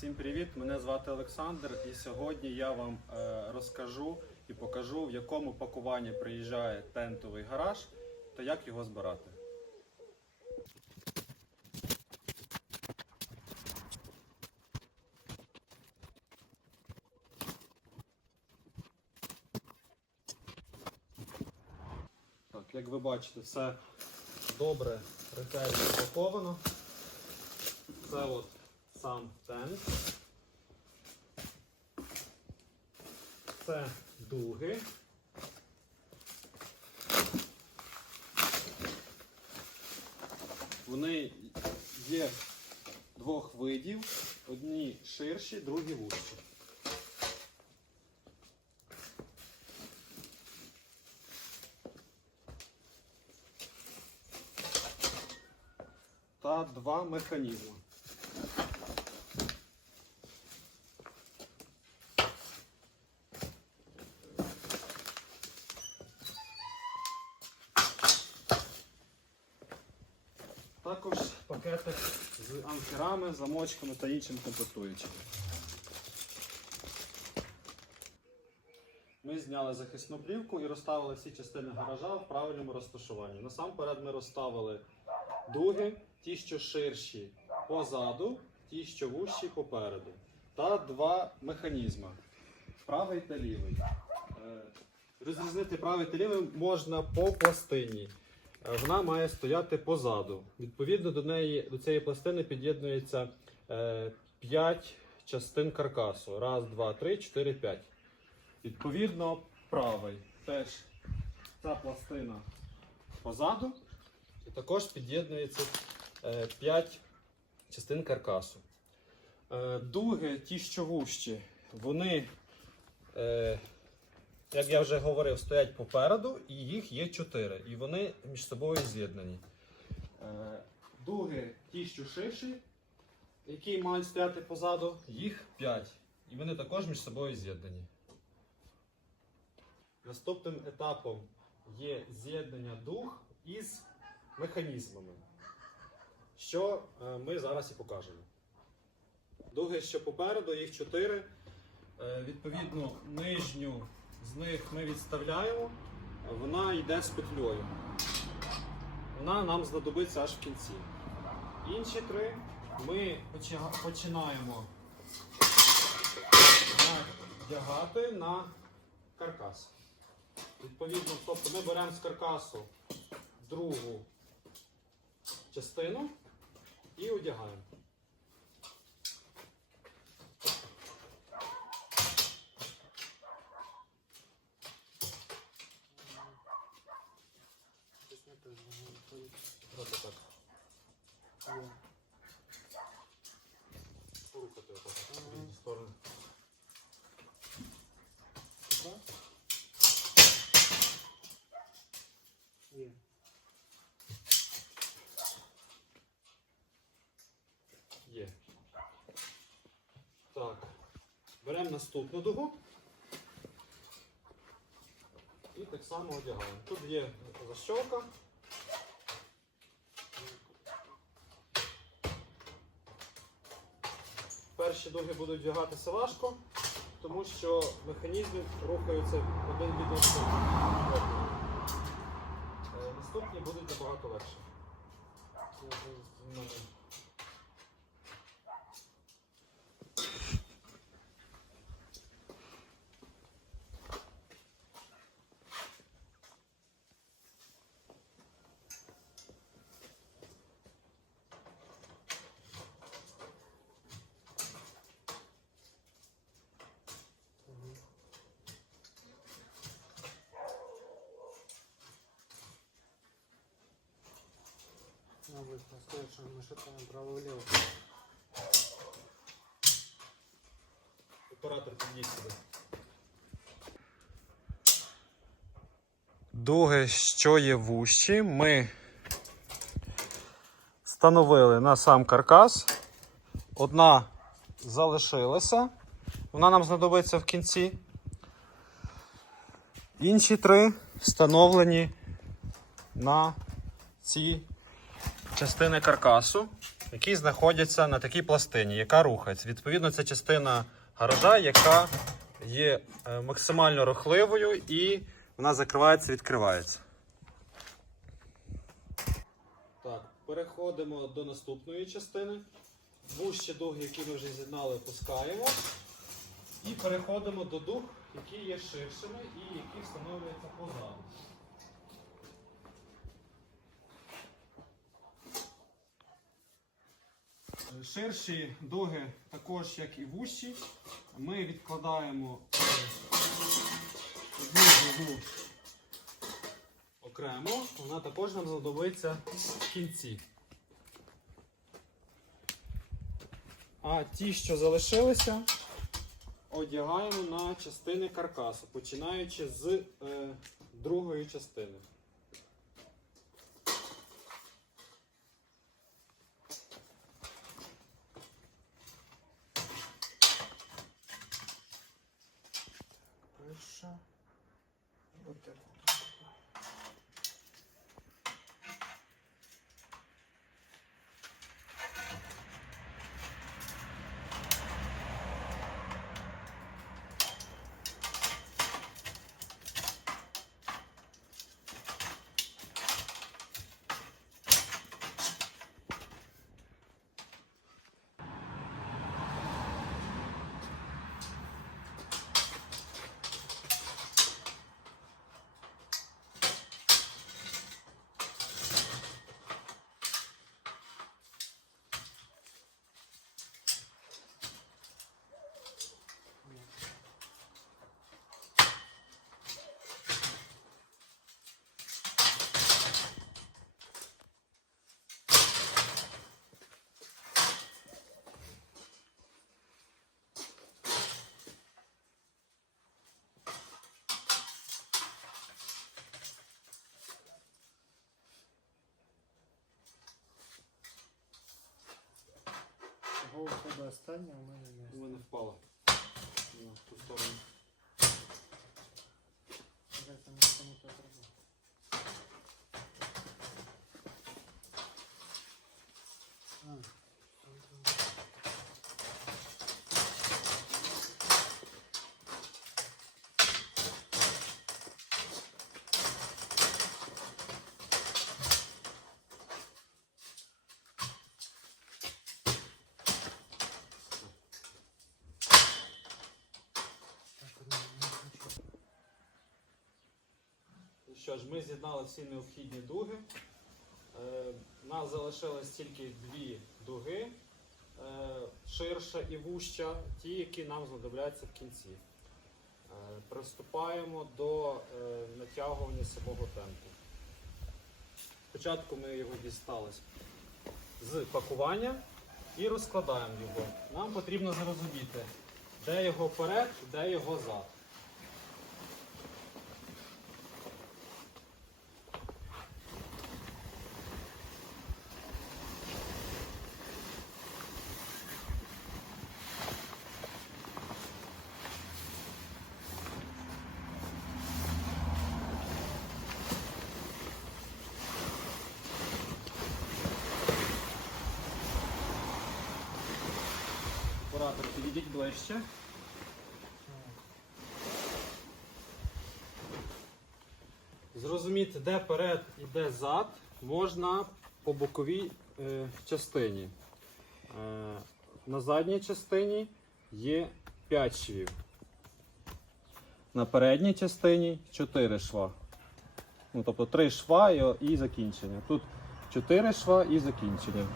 Всім привіт! Мене звати Олександр, і сьогодні я вам е, розкажу і покажу, в якому пакуванні приїжджає тентовий гараж та як його збирати. Так, як ви бачите, все добре, ретельно упаковано. Це от тент. Це дуги. Вони є двох видів. Одні ширші, другі вужчі. Та два механізми. Також пакетик з анкерами, замочками та іншим комплектуючим. Ми зняли захисну плівку і розставили всі частини гаража в правильному розташуванні. Насамперед ми розставили дуги, ті, що ширші позаду, ті, що вущі попереду. Та два механізми правий та лівий. Е, Розрізнити правий та лівий можна по пластині. Е, Вона має стояти позаду. Відповідно до неї до цієї пластини під'єднується 5 частин каркасу. Раз, два, три, чотири, п'ять. Відповідно, правий теж ця пластина позаду. І також під'єднується 5 частин каркасу. Е, Дуги, ті, що вущі, вони, е, як я вже говорив, стоять попереду, і їх є 4. І вони між собою з'єднані. Е, Дуги, ті, що ширші, які мають стояти позаду, їх 5. І вони також між собою з'єднані. Наступним етапом є з'єднання дуг із механізмами, що е, ми зараз і покажемо. Дуги, що попереду, їх 4. Відповідно, нижню з них ми відставляємо, вона йде з петлею. Вона нам знадобиться аж в кінці. Інші три ми починаємо надягати на каркас. Відповідно, тобто ми беремо з каркасу другу частину і одягаємо. Ось так. Порухати отак в різні сторони. Є. Є. Так. Беремо наступну дугу. І так само одягаємо. Тут є защолка. Перші дуги будуть вдягатися важко, тому що механізми рухаються один від одного. Е, Наступні будуть набагато легше. Це вже в мене Мабуть, настоять, що ми шукаємо право-вліво. Оператор підійдіть сюди. Дуги, що є вущі, ми встановили на сам каркас. Одна залишилася. Вона нам знадобиться в кінці. Інші три встановлені на ці частини каркасу. які знаходяться на такій пластині, яка рухається. Відповідно, це частина гаража, яка є е, максимально рухливою і вона закривається, відкривається. Так, переходимо до наступної частини. Вужчі дуги, які ми вже з'єднали, пускаємо. І переходимо до дуг, які є ширшими і які встановлюються позаду. Ширші дуги, також як і вущі, ми відкладаємо е, одну дугу окремо, вона також нам знадобиться в кінці. А ті, що залишилися, одягаємо на частини каркасу, починаючи з е, другої частини. Чого у мене не У мене впало. На ту сторону. Дайте мені кому то треба. А, там, там. Так, одну, не хочу. Ну Що ж, ми з'єднали всі необхідні дуги. Е, У нас залишилось тільки дві дуги, е, ширша і вуща, ті, які нам знадобляться в кінці. Е, Приступаємо до е, натягування самого темпу. Спочатку ми його дістали з пакування і розкладаємо його. Нам потрібно зрозуміти, де його перед, де його зад. Оператор, ближче. Зрозуміти, де перед і де зад, можна по боковій е, частині. Е, на задній частині є 5 швів. На передній частині 4 шва. Ну, тобто 3 шва і, і закінчення. Тут 4 шва і закінчення.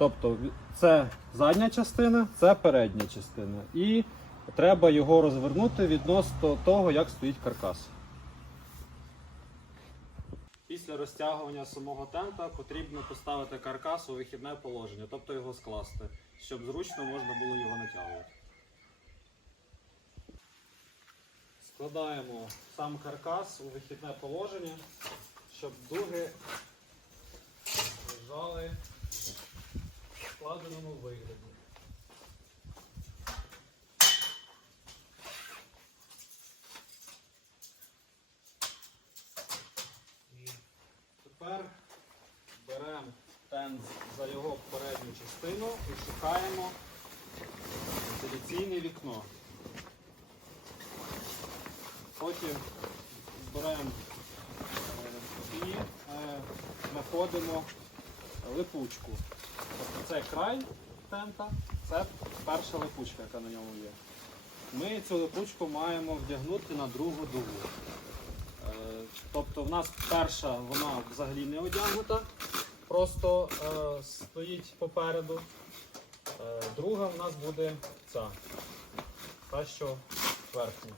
Тобто це задня частина, це передня частина. І треба його розвернути відносно того, як стоїть каркас. Після розтягування самого тента потрібно поставити каркас у вихідне положення, тобто його скласти, щоб зручно можна було його натягувати. Складаємо сам каркас у вихідне положення, щоб дуги лежали в складеному вигляді. Тепер беремо тент за його передню частину і шукаємо вентиляційне вікно. Потім беремо е, і е, знаходимо липучку. Це край тента, це перша липучка, яка на ньому є. Ми цю липучку маємо вдягнути на другу дугу. Е, Тобто в нас перша вона взагалі не одягнута, просто е, стоїть попереду. Е, друга в нас буде ця, та що верхня.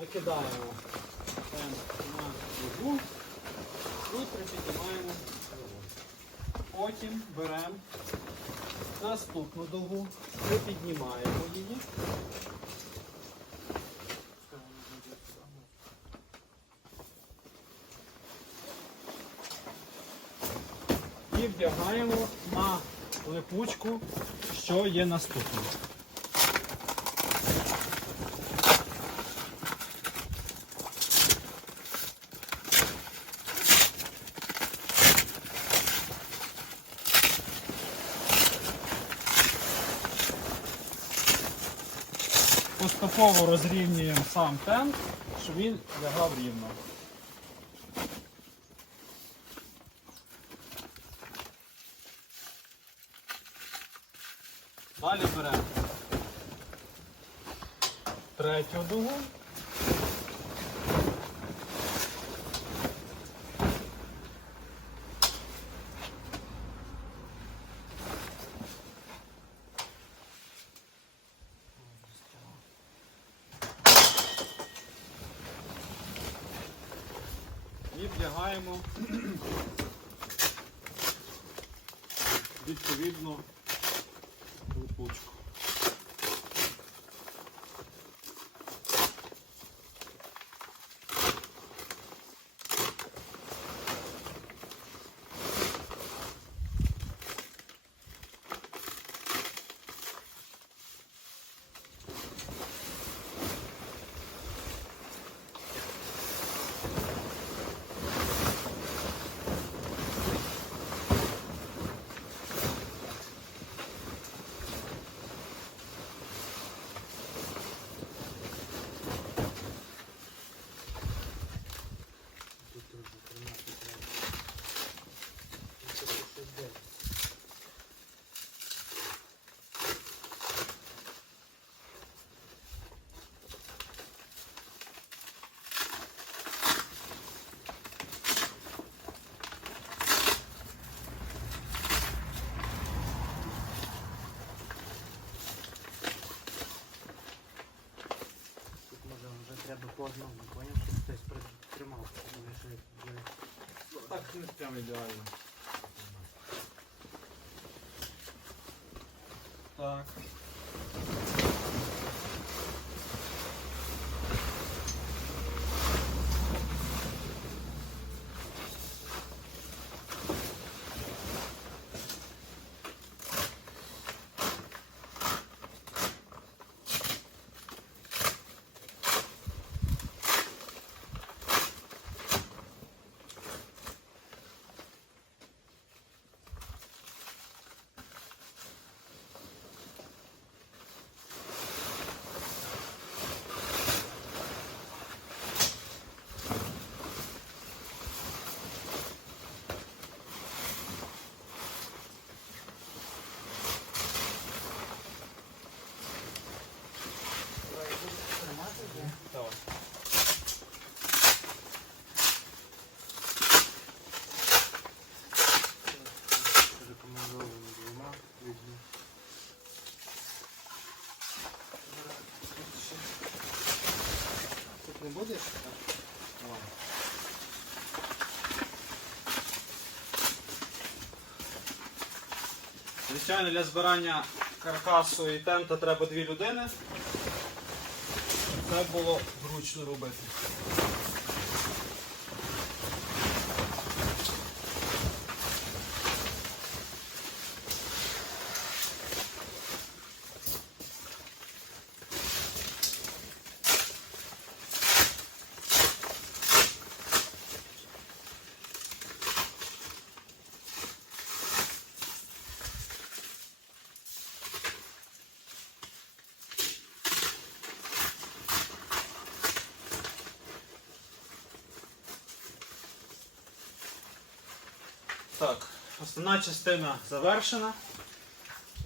Накидаємо тент на дугу і припіднімаємо дугу. Потім беремо наступну дугу, припіднімаємо її. І вдягаємо на липучку, що є наступною. Поступово розрівнюємо сам тент, щоб він лягав рівно. Далі беремо третю дугу. По одному, поняв, щоб хтось притримав, тому що буде Так не прям ідеально. Так. тримати вже. Давай. Рекомендовано двома людьми. Тут не будеш? Звичайно, для збирання каркасу і тента треба дві людини. Це було вручну робити. Так, основна частина завершена.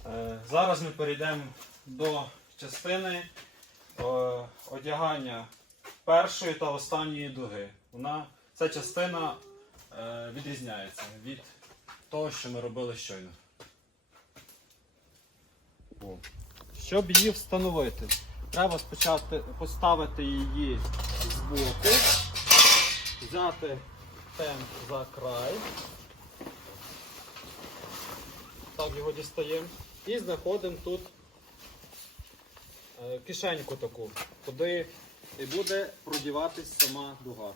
Е, Зараз ми перейдемо до частини е, одягання першої та останньої дуги. Вона, ця частина е, відрізняється від того, що ми робили щойно. Щоб її встановити, треба спочатку поставити її збоку, взяти темп за край. Так його дістаємо. І знаходимо тут е, кишеньку таку, куди і буде продіватись сама дуга.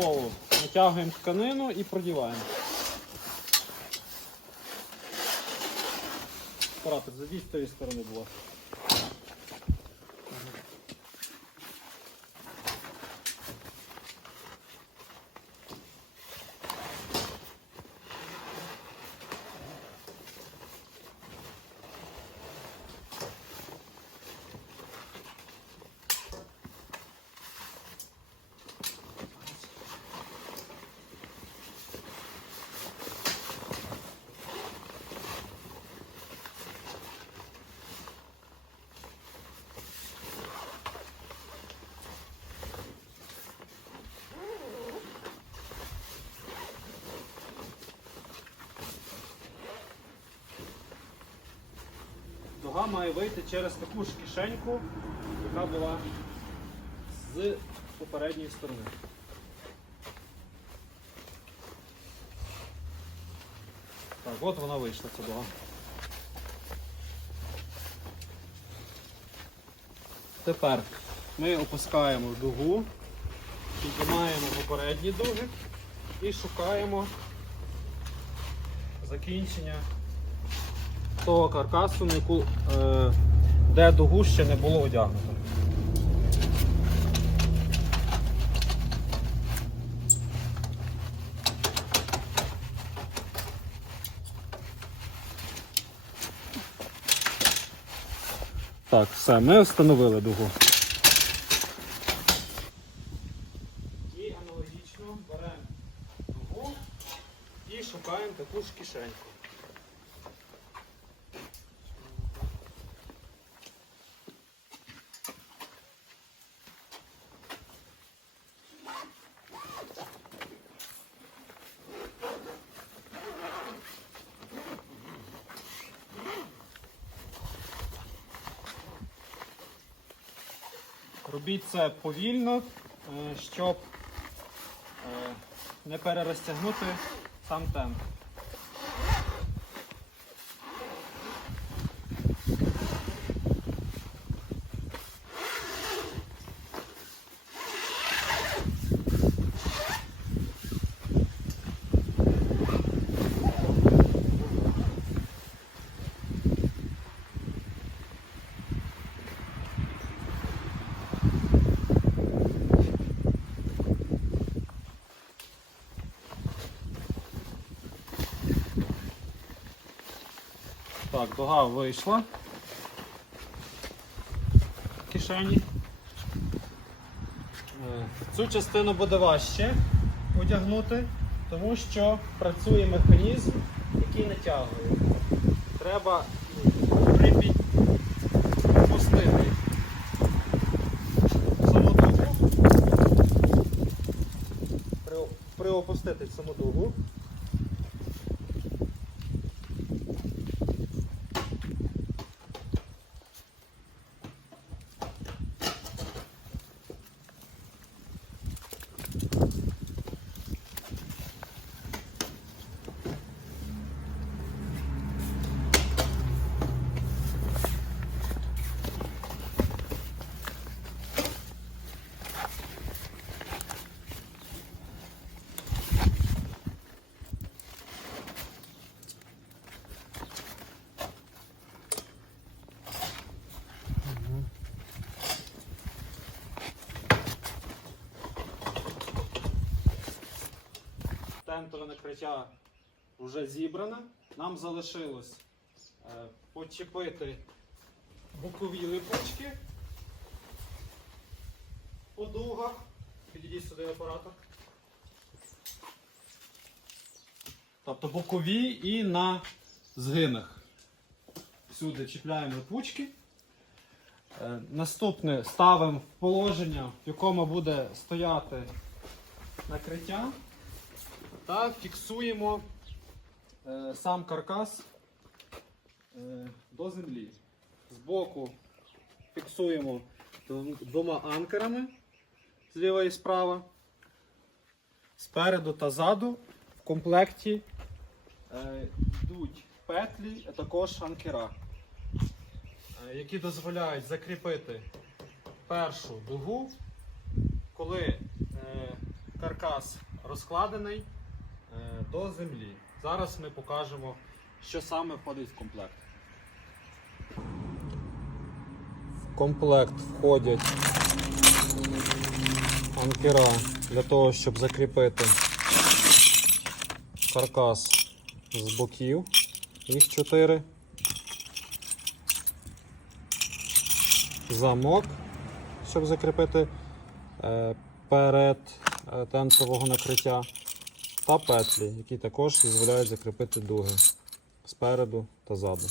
Поступово натягуємо тканину і продіваємо. Оператор, зайдіть з тієї сторони, будь ласка. Дуга має вийти через таку ж кишеньку, яка була з попередньої сторони. Так, от вона вийшла, ця дуга. Тепер ми опускаємо дугу, піднімаємо попередні дуги і шукаємо закінчення того каркасу, е, де дугу ще не було одягнуто. Так, все, ми встановили дугу. І аналогічно беремо дугу і шукаємо таку ж кишеньку. Робіть це повільно, е, щоб е, не перерозтягнути сам темп. Так, вийшла. В кишені. Е, Цю частину буде важче одягнути, тому що працює механізм, який натягує. Треба припі- опустити саму дугу. При- Приопустити саму дугу. накриття вже зібране. Нам залишилось е, почепити бокові липучки по дугах. Підійдіть сюди оператор. Тобто бокові і на згинах. Всюди чіпляємо липучки. Е, Наступне ставимо в положення, в якому буде стояти накриття. Та фіксуємо е, сам каркас е, до землі. Збоку фіксуємо двома анкерами зліва і справа. Спереду та ззаду в комплекті е, йдуть петлі, а також анкера, е, які дозволяють закріпити першу дугу, коли е, каркас розкладений до землі. Зараз ми покажемо, що саме входить в комплект. В комплект входять анкера для того, щоб закріпити каркас з боків. Їх чотири. Замок, щоб закріпити е, перед е, тентового накриття. Та петлі, які також дозволяють закріпити дуги спереду та ззаду.